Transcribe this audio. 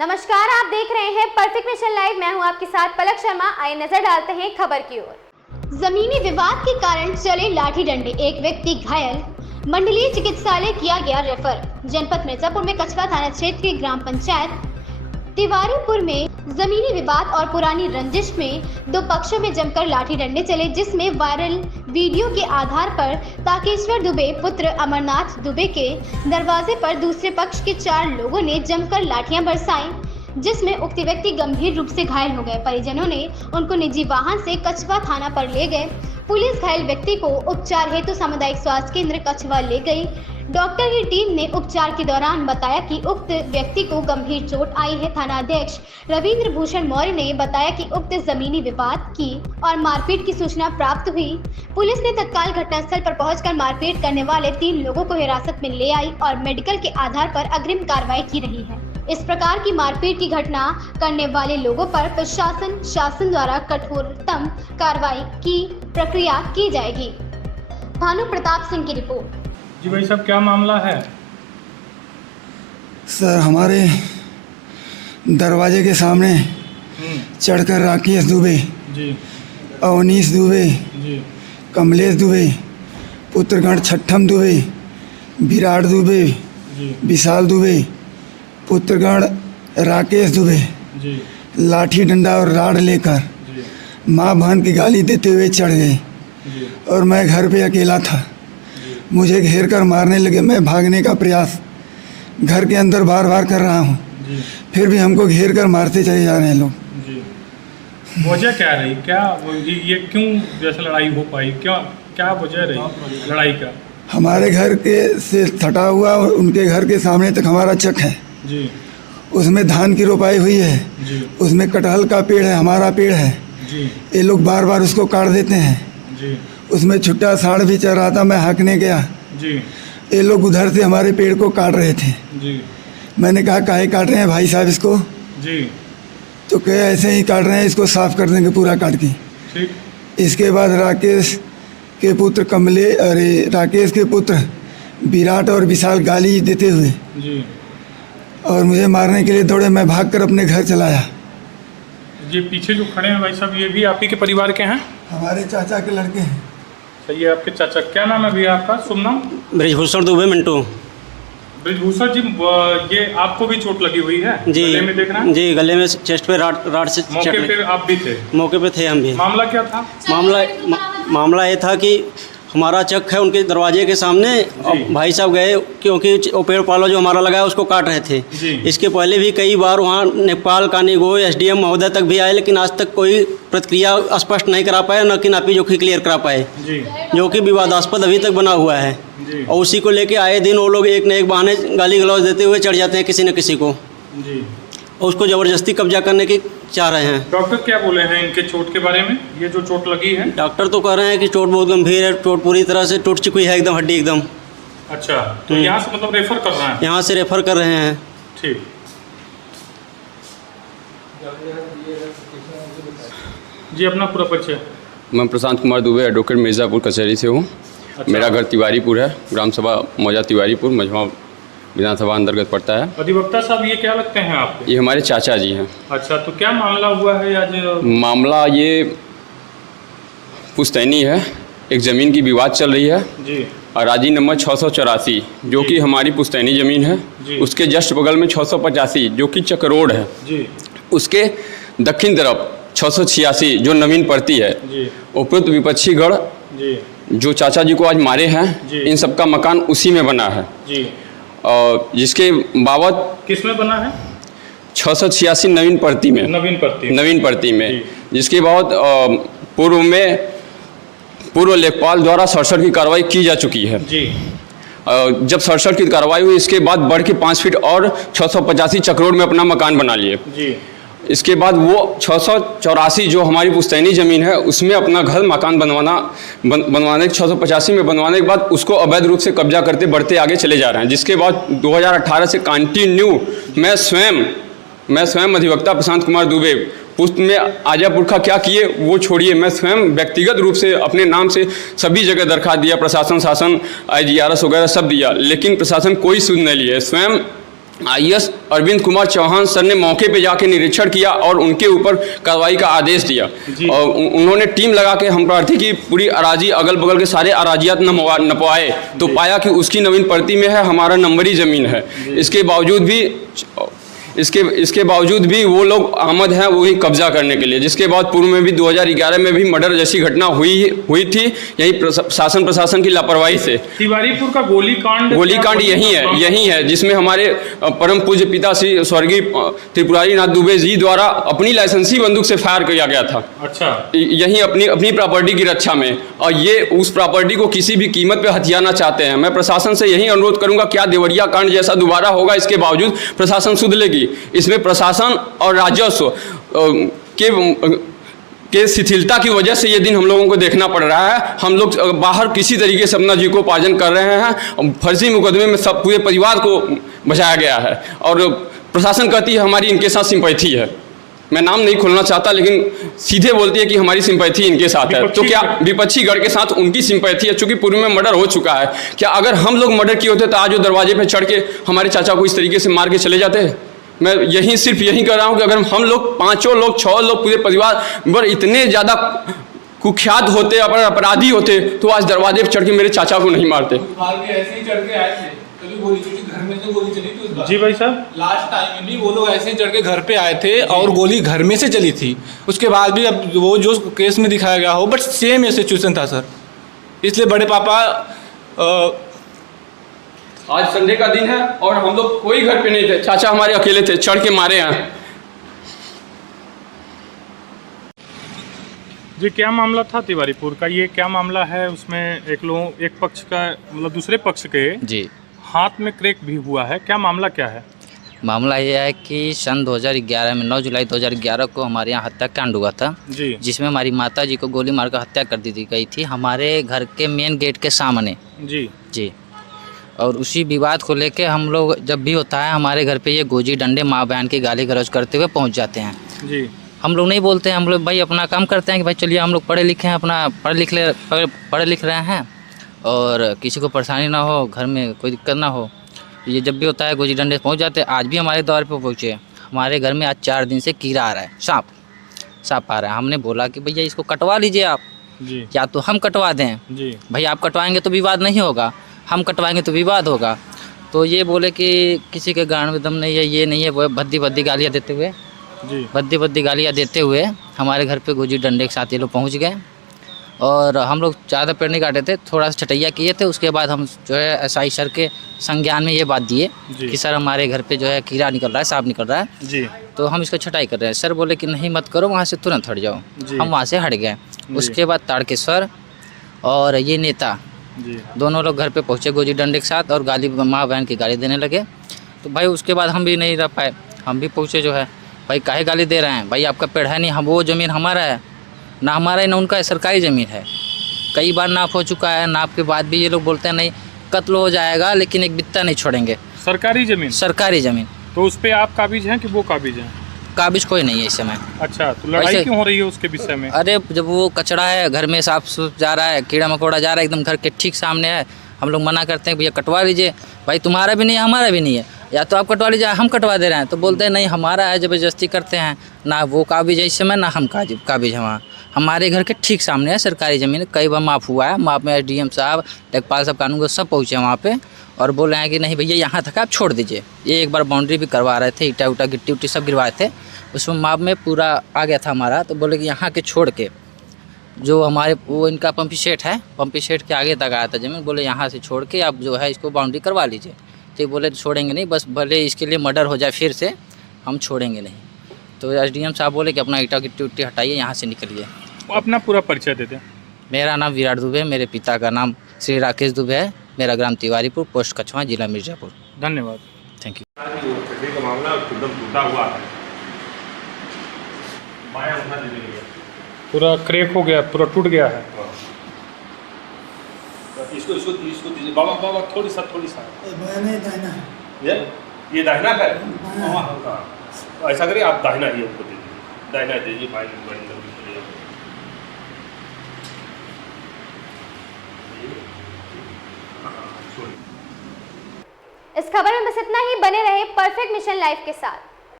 नमस्कार, आप देख रहे हैं परफेक्ट मिशन लाइव। मैं हूं आपके साथ पलक शर्मा। आइए नजर डालते हैं खबर की ओर। जमीनी विवाद के कारण चले लाठी डंडे, एक व्यक्ति घायल, मंडलीय चिकित्सालय किया गया रेफर। जनपद मिर्जापुर में कछवा थाना क्षेत्र के ग्राम पंचायत तिवारीपुर में जमीनी विवाद और पुरानी रंजिश में दो पक्षों में जमकर लाठी डंडे चले, जिसमें वायरल वीडियो के आधार पर ताकेश्वर दुबे पुत्र अमरनाथ दुबे के दरवाजे पर दूसरे पक्ष के 4 लोगों ने जमकर लाठियां बरसाई, जिसमें उक्त व्यक्ति गंभीर रूप से घायल हो गए। परिजनों ने उनको निजी वाहन से कछवा थाना पर ले गए। पुलिस घायल व्यक्ति को उपचार हेतु सामुदायिक स्वास्थ्य केंद्र कछवा ले गई। डॉक्टर की टीम ने उपचार के दौरान बताया कि उक्त व्यक्ति को गंभीर चोट आई है। थाना अध्यक्ष रविंद्र भूषण मौर्य ने बताया कि उक्त जमीनी विवाद की और मारपीट की सूचना प्राप्त हुई। पुलिस ने तत्काल घटनास्थल पर पहुंचकर मारपीट करने वाले 3 लोगों को हिरासत में ले आई और मेडिकल के आधार पर अग्रिम कार्रवाई की रही है। इस प्रकार की मारपीट की घटना करने वाले लोगों पर प्रशासन शासन द्वारा कठोरतम कार्रवाई की प्रक्रिया की जाएगी। भानु प्रताप सिंह की रिपोर्ट। जी भाई साहब, क्या मामला है? सर, हमारे दरवाजे के सामने चढ़कर राकेश दुबे जी अवनीश दुबे जी कमलेश दुबे पुत्रगण छठम दुबे विराट दुबे जी विशाल दुबे पुत्रगण राकेश दुबे जी लाठी डंडा और राड लेकर जी माँ बहन की गाली देते हुए चढ़ गए जी और मैं घर पे अकेला था। मुझे घेर कर मारने लगे। मैं भागने का प्रयास घर के अंदर बार बार कर रहा हूँ, जी फिर भी हमको घेर कर मारते चले जा रहे हैं लोग। जी वजह क्या रही? क्या ये क्यों जैसे लड़ाई हो पाई? क्या वजह रही लड़ाई का? हमारे घर के से सटा हुआ और उनके घर के सामने तक हमारा चक है। जी उसमें धान की रोपाई हुई है, जी उसमें कटहल का पेड़ है, हमारा पेड़ है। जी ये लोग बार बार उसको काट देते हैं। जी उसमें छुट्टा साढ़ भी चल रहा था, मैं हाँकने गया। जी ये लोग उधर से हमारे पेड़ को काट रहे थे। जी मैंने कहा काहे काट रहे हैं भाई साहब इसको? जी तो कहे ऐसे ही काट रहे हैं, इसको साफ कर देंगे पूरा काट के। ठीक। इसके बाद राकेश के पुत्र राकेश के पुत्र विराट और विशाल गाली देते हुए जी और मुझे मारने के लिए दौड़े। मैं भागकर अपने घर चलाया। ये पीछे जो खड़े हैं भाई साहब, ये भी आप ही के परिवार के हैं? हमारे चाचा के लड़के हैं। सही है, आपके चाचा। क्या नाम है भैया आपका? शुभ नाम? ब्रिजभूषण दुबे मिंटू। ब्रिजभूषण जी, ये आपको भी चोट लगी हुई है? जी गले में देख रहे हैं? जी, गले में चेस्ट पे राड से मौके पे आप भी थे? मौके पे थे हम भी। मामला क्या था? मामला ये था कि हमारा चक है उनके दरवाजे के सामने, और भाई साहब गए क्योंकि वो पेड़ पालो जो हमारा लगा है उसको काट रहे थे। इसके पहले भी कई बार वहाँ नेपाल कानीगोई एसडीएम महोदय तक भी आए, लेकिन आज तक कोई प्रतिक्रिया स्पष्ट नहीं करा पाए, न कि नापी जोखी क्लियर करा पाए, जो कि विवादास्पद अभी तक बना हुआ है। और उसी को लेके आए दिन वो लोग एक न एक बहाने गाली गलौज देते हुए चढ़ जाते हैं किसी न किसी को, और उसको ज़बरदस्ती कब्जा करने की चाह रहे हैं। डॉक्टर क्या बोले हैं इनके चोट के बारे में? ये जो चोट लगी है, डॉक्टर तो कह रहे हैं कि चोट बहुत गंभीर है, चोट पूरी तरह से टूट चुकी है, एकदम हड्डी एकदम। अच्छा, तो यहाँ से मतलब रेफर कर रहे हैं? यहाँ से रेफर कर रहे हैं। ठीक। जी, अपना पूरा परिचय। मैं प्रशांत कुमार दुबे, एडवोकेट मिर्ज़ापुर कचहरी से हूँ। अच्छा। मेरा घर तिवारीपुर है, ग्राम सभा मौजा तिवारीपुर, मझवा विधानसभा अंतर्गत पड़ता है। अधिवक्ता साहब, ये क्या लगते हैं आपके? ये हमारे चाचा जी हैं। अच्छा, तो क्या मामला हुआ है आज? मामला ये पुश्तैनी है, एक ज़मीन की विवाद चल रही है। जी। अराजी नंबर 684 जो कि हमारी पुश्तैनी ज़मीन है, उसके जस्ट बगल में 685 जो कि चक रोड है, जी। उसके दक्षिण तरफ 686 जो नवीन पड़ती है। उपयुक्त विपक्षी गढ़ जो चाचा जी को आज मारे हैं, इन सबका मकान उसी में बना है। जी। और जिसके बाबत किस में बना है? 686 नवीन पड़ती में। नवीन पड़ती में जिसके बाबत पूर्व लेखपाल द्वारा सड़सठ की कार्रवाई की जा चुकी है। जी। जब सड़सठ की कार्रवाई हुई, इसके बाद बढ़ के 5 फीट और 685 चक्रोड में अपना मकान बना लिए। जी। इसके बाद वो 684 जो हमारी पुश्तैनी ज़मीन है उसमें अपना घर मकान बनवाने 685 में बनवाने के बाद उसको अवैध रूप से कब्जा करते बढ़ते आगे चले जा रहे हैं। जिसके बाद 2018 से कंटिन्यू मैं स्वयं अधिवक्ता प्रशांत कुमार दुबे पुस्त में आजा पुरखा क्या किए वो छोड़िए, मैं स्वयं व्यक्तिगत रूप से अपने नाम से सभी जगह दरखास्त दिया, प्रशासन शासन IGRS वगैरह सब दिया, लेकिन प्रशासन कोई सुध नहीं लिए। स्वयं IAS अरविंद कुमार चौहान सर ने मौके पे जाके निरीक्षण किया और उनके ऊपर कार्रवाई का आदेश दिया। और उन्होंने टीम लगा के हम प्रार्थी की पूरी अराजी, अगल बगल के सारे अराजियात नपवाए तो पाया कि उसकी नवीन प्रति में है, हमारा नंबरी ज़मीन है। इसके बावजूद भी वो लोग आमद हैं वही कब्जा करने के लिए, जिसके बाद पूर्व में भी 2011 में भी मर्डर जैसी घटना हुई थी, यही शासन प्रशासन की लापरवाही से। तिवारीपुर का गोलीकांड यही है जिसमें हमारे परम पूज्य पिता श्री स्वर्गीय त्रिपुरारी नाथ दुबे जी द्वारा अपनी लाइसेंसी बंदूक से फायर किया गया था। अच्छा, यही अपनी प्रॉपर्टी की रक्षा में, और ये उस प्रॉपर्टी को किसी भी कीमत पे हथियाना चाहते हैं। मैं प्रशासन से यही अनुरोध करूंगा, क्या देवरिया कांड जैसा दोबारा होगा? इसके बावजूद प्रशासन सुध लेगी। इसमें प्रशासन और राजस्व के शिथिलता की वजह से ये दिन हम लोगों को देखना पड़ रहा है। हम लोग बाहर किसी तरीके से अपना जीविकोपार्जन कर रहे हैं, फर्जी मुकदमे में सब पूरे परिवार को बचाया गया है, और प्रशासन कहती है हमारी इनके साथ सिंपैथी है। मैं नाम नहीं खोलना चाहता, लेकिन सीधे बोलती है कि हमारी सिंपैथी इनके साथ है। तो क्या विपक्षी गढ़ के साथ उनकी सिंपैथी है? चूंकि पूर्व में मर्डर हो चुका है, क्या अगर हम लोग मर्डर किए होते तो आज वो दरवाजे पर चढ़ के हमारे चाचा को इस तरीके से मार के चले जाते? मैं सिर्फ यही कर रहा हूँ कि अगर हम लोग 5 लोग 6 लोग पूरे परिवार पर इतने ज़्यादा कुख्यात होते, अपराधी होते, तो आज दरवाजे पर चढ़ के मेरे चाचा को नहीं मारते। ऐसे ही चढ़ के आए थे, कभी गोली चली, घर में से गोली चली थी उस बार। जी भाई साहब, लास्ट टाइम में भी वो लोग ऐसे ही चढ़ के घर पे आए थे और गोली घर में से चली थी। उसके बाद भी अब वो जो केस में दिखाया गया हो, बट सेम सिचुएशन था सर। इसलिए बड़े पापा आज संडे का दिन है और हम लोग कोई घर पे नहीं थे, चाचा हमारे अकेले थे, चढ़ के मारे हैं। जी क्या मामला था तिवारीपुर का? ये क्या मामला है? उसमें एक पक्ष का मतलब दूसरे पक्ष के जी हाथ में क्रैक भी हुआ है, क्या मामला क्या है? मामला ये है कि सन 2011 में 9 जुलाई 2011 को हमारे यहाँ हत्याकांड हुआ था जी, जिसमें हमारी माता जी को गोली मारकर हत्या कर दी गई थी हमारे घर के मेन गेट के सामने। जी जी, और उसी विवाद को लेके हम लोग जब भी होता है हमारे घर पे ये गोजी डंडे माँ बहन की गाली गलौज करते हुए पहुंच जाते हैं। जी, हम लोग नहीं बोलते हैं, हम लोग भाई अपना काम करते हैं कि भाई चलिए हम लोग पढ़े लिखे हैं, अपना पढ़े लिख रहे हैं और किसी को परेशानी ना हो, घर में कोई दिक्कत ना हो। ये जब भी होता है गोजी डंडे पहुंच जाते हैं। आज भी हमारे दौर पे पहुंचे, हमारे घर में आज 4 दिन से कीड़ा आ रहा है, सांप आ रहा है। हमने बोला कि भैया इसको कटवा लीजिए आप, जी, या तो हम कटवा दें। जी, भाई आप कटवाएंगे तो विवाद नहीं होगा, हम कटवाएंगे तो विवाद होगा। तो ये बोले कि किसी के गांड में दम नहीं है, ये नहीं है, वो भद्दी गालियाँ देते हुए जी, भद्दी गालियाँ देते हुए हमारे घर पे गोजी डंडे के साथ ये लोग पहुँच गए। और हम लोग ज़्यादा पेड़ नहीं काटे थे, थोड़ा सा छटैया किए थे। उसके बाद हम जो है SI सर के संज्ञान में ये बात दिए कि सर हमारे घर पे जो है कीड़ा निकल रहा है, सांप निकल रहा है, जी, तो हम इसको छटाई कर रहे हैं। सर बोले कि नहीं मत करो, वहाँ से तुरंत हट जाओ। हम वहाँ से हट गए। उसके बाद ताड़केश्वर और ये नेता जी, दोनों लोग घर पे पहुँचे गोजी डंडे के साथ और गाली माँ बहन की गाली देने लगे। तो भाई उसके बाद हम भी नहीं रह पाए, हम भी पहुँचे जो है भाई काहे गाली दे रहे हैं, भाई आपका पेड़ है नहीं, हम वो ज़मीन हमारा है ना, हमारा है ना उनका है, सरकारी ज़मीन है। कई बार नाप हो चुका है, नाप के बाद भी ये लोग बोलते हैं नहीं कत्ल हो जाएगा लेकिन एक बित्ता नहीं छोड़ेंगे। सरकारी जमीन? सरकारी ज़मीन। तो उस पे आप काबिज हैं कि वो काबिज हैं? काबिज कोई नहीं है इस समय। अच्छा, तो लड़ाई क्यों हो रही है उसके विषय में? अरे जब वो कचरा है घर में, सांप सूप जा रहा है, कीड़ा मकोड़ा जा रहा है, एकदम घर के ठीक सामने है, हम लोग मना करते हैं भैया कटवा लीजिए। भाई तुम्हारा भी नहीं है हमारा भी नहीं है, या तो आप कटवा लीजिए, हम कटवा दे रहे हैं। तो बोलते हैं नहीं हमारा है, ज़बरदस्ती करते हैं। ना वो काबिज है इस समय, ना हम काबिज है। वहाँ हमारे घर के ठीक सामने है सरकारी ज़मीन। कई बार माफ़ हुआ है, माफ़ में SDM साहब, लेखपाल साहब, कानून सब पहुँचे वहाँ पे और बोल रहे हैं कि नहीं भैया यहाँ तक आप छोड़ दीजिए। ये एक बार बाउंड्री भी करवा रहे थे, ईटा उटा गिट्टी उट्टी सब गिरवाए थे, उसमें माप में पूरा आ गया था हमारा। तो बोले कि यहाँ के छोड़ के जो हमारे वो इनका पंपी सेट है, पंपी सेट के आगे तक आया था ज़मीन, बोले यहाँ से छोड़ के आप जो है इसको बाउंड्री करवा लीजिए। तो बोले छोड़ेंगे नहीं, बस भले इसके लिए मर्डर हो जाए फिर से, हम छोड़ेंगे नहीं। तो SDM साहब बोले कि अपना ईटा गिट्टी उट्टी हटाइए, यहाँ से निकलिए। अपना पूरा परिचय दे दें। मेरा नाम विराट दुबे, मेरे पिता का नाम श्री राकेश दुबे है, मेरा ग्राम तिवारीपुर, पोस्ट कछवा, जिला मिर्ज़ापुर। धन्यवाद। Thank you. का मामला एकदम टूटा हुआ है, पूरा क्रैक हो गया, पूरा टूट गया है। इसको दीजिए बाबा, थोड़ी सा ये दाहिना है। तो ऐसा करिए आप दाहिना ये उसको दीजिए, दाहिना दीजिए भाई। इस खबर में बस इतना ही। बने रहे परफेक्ट मिशन लाइव के साथ।